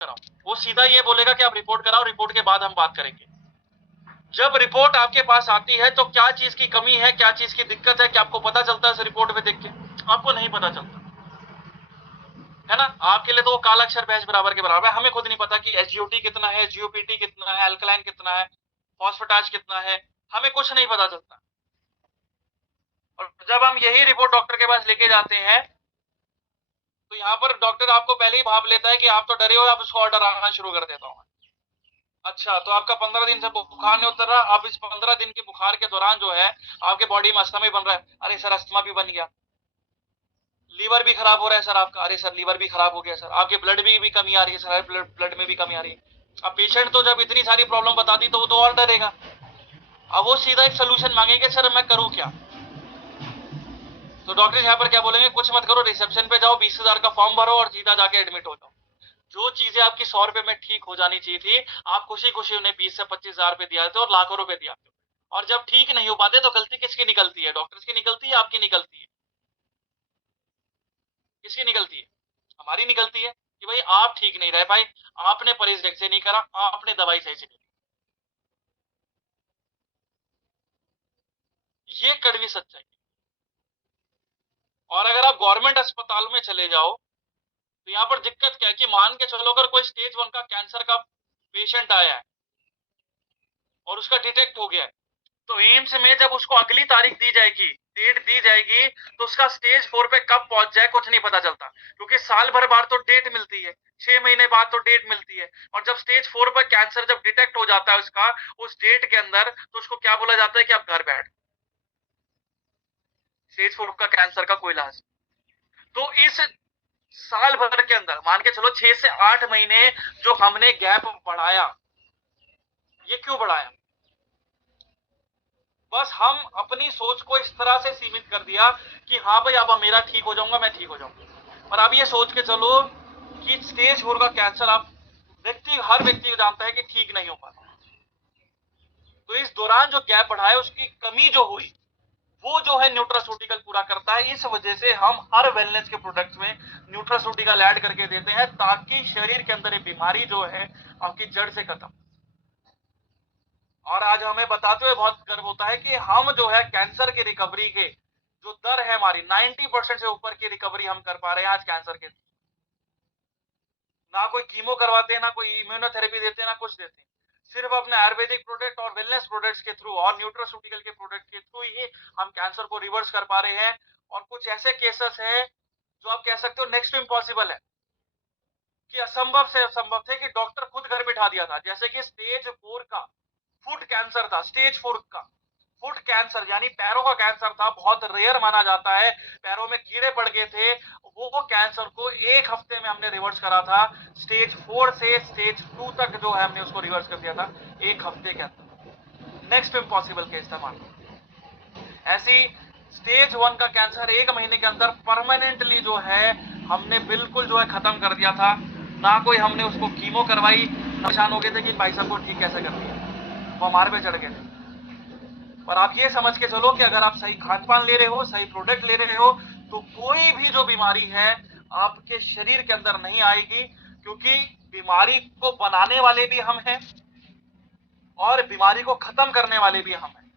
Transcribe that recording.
कराओ, वो सीधा ये बोलेगा कि आप रिपोर्ट कराओ, रिपोर्ट के बाद हम बात करेंगे। जब रिपोर्ट आपके पास आती है तो क्या चीज की कमी है, क्या चीज की दिक्कत है, क्या आपको पता चलता है उस रिपोर्ट में देख के? आपको नहीं पता चलता है ना। आपके लिए तो वो काला अक्षर भैंस बराबर के बराबर है। हमें खुद नहीं पता कि एसजीओटी कितना है, जीओपीटी कितना है, अल्कलाइन कितना है, फॉस्फेटाज कितना है, हमें कुछ नहीं पता चलता। और जब हम यही रिपोर्ट डॉक्टर के पास लेके जाते हैं तो यहाँ पर डॉक्टर आपको पहले ही भाप लेता है कि आप तो डरे हो, आप उसको ऑर्डर आना शुरू कर देता हूँ। अच्छा, तो आपका 15 दिन से बुखार नहीं उतर रहा, आप इस 15 दिन के बुखार के दौरान जो है आपके बॉडी में अस्थमा भी बन रहा है। अरे सर, अस्थमा भी बन गया। लीवर भी खराब हो रहा है सर आपका। अरे सर, लीवर भी खराब हो गया सर। आपके ब्लड में भी कमी आ रही है सर, ब्लड में भी कमी आ रही है। अब पेशेंट तो जब इतनी सारी प्रॉब्लम बता दी तो वो तो और डरेगा। अब वो सीधा एक सोल्यूशन मांगेंगे, सर मैं करूं क्या? तो डॉक्टर यहाँ पर क्या बोलेंगे, कुछ मत करो, रिसेप्शन पे जाओ, 20,000 का फॉर्म भरो और सीधा जाके एडमिट हो जाओ। जो चीजें आपकी 100 रुपए में ठीक हो जानी चाहिए थी, आप खुशी खुशी उन्हें 20 से 25,000 रुपए दिया थे और लाखों रुपए दिया थे। और जब ठीक नहीं हो पाते तो गलती किसकी निकलती है? डॉक्टर्स की निकलती है, आपकी निकलती है? किसकी निकलती है? हमारी निकलती है कि भाई आप ठीक नहीं रह पाए, आपने परहेज ढंग से नहीं करा, आपने दवाई सही से नहीं ली। ये कड़वी सच्चाई। और अगर आप गवर्नमेंट अस्पताल में चले जाओ तो यहाँ पर दिक्कत क्या है कि मान के चलो अगर कोई स्टेज 1 का कैंसर का पेशेंट आया है और उसका डिटेक्ट हो गया है, तो एम्स में जब उसको अगली तारीख दी जाएगी, डेट दी जाएगी, तो उसका स्टेज 4 पे कब पहुंच जाए कुछ नहीं पता चलता, क्योंकि साल भर बाद तो डेट मिलती है, 6 महीने बाद तो डेट मिलती है। और जब स्टेज 4 पर कैंसर जब डिटेक्ट हो जाता है उसका, उस डेट के अंदर, तो उसको क्या बोला जाता है कि आप घर बैठ, स्टेज 4 का कैंसर का कोई इलाज। तो इस साल भर के अंदर मान के चलो 6 से 8 महीने जो हमने गैप बढ़ाया, ये क्यों बढ़ाया? बस हम अपनी सोच को इस तरह से सीमित कर दिया कि हाँ भाई अब मेरा ठीक हो जाऊंगा, मैं ठीक हो जाऊंगा। और अब ये सोच के चलो कि स्टेज 4 का कैंसर आप हर व्यक्ति जानता है कि ठीक नहीं हो पाता। तो इस दौरान जो गैप बढ़ा है उसकी कमी जो हुई, वो जो है न्यूट्रास्यूटिकल पूरा करता है। इस वजह से हम हर वेलनेस के प्रोडक्ट्स में न्यूट्रास्यूटिकल ऐड करके देते हैं, ताकि शरीर के अंदर ये बीमारी जो है आपकी जड़ से खत्म। और आज हमें बताते हुए बहुत गर्व होता है कि हम जो है कैंसर की रिकवरी के जो दर है हमारी 90% से ऊपर की रिकवरी हम कर पा रहे हैं आज कैंसर के। ना कोई कीमो करवाते हैं, ना कोई इम्यूनोथेरेपी देते हैं, ना कुछ देते हैं। सिर्फ अपने आयुर्वेदिक प्रोडक्ट और वेलनेस प्रोडक्ट्स के थ्रू और न्यूट्रास्यूटिकल के प्रोडक्ट के थ्रू ही हम कैंसर को रिवर्स कर पा रहे हैं। और कुछ ऐसे केसेस हैं जो आप कह सकते हो नेक्स्ट टू इम्पॉसिबल है, कि असंभव से असंभव थे, कि डॉक्टर खुद घर बिठा दिया था। जैसे कि स्टेज 4 का फुट कैंसर था, स्टेज 4 का फुट कैंसर यानी पैरों का कैंसर था, बहुत रेयर माना जाता है, पैरों में कीड़े पड़ गए थे। वो कैंसर को 1 हफ्ते में हमने रिवर्स करा था। स्टेज 4 से स्टेज 2 तक जो है हमने उसको रिवर्स कर दिया था 1 हफ्ते के अंदर। नेक्स्ट इम्पॉसिबल केस था मान। ऐसी स्टेज 1 का कैंसर 1 महीने के अंदर परमानेंटली जो है हमने बिल्कुल जो है खत्म कर दिया था। ना कोई हमने उसको कीमो करवाई, परेशान हो गए थे कि भाई साहब को ठीक कैसे कर दिया, वो हमारे पे चढ़ गए थे। पर आप ये समझ के चलो कि अगर आप सही खान पान ले रहे हो, सही प्रोडक्ट ले रहे हो, तो कोई भी जो बीमारी है आपके शरीर के अंदर नहीं आएगी, क्योंकि बीमारी को बनाने वाले भी हम हैं और बीमारी को खत्म करने वाले भी हम हैं।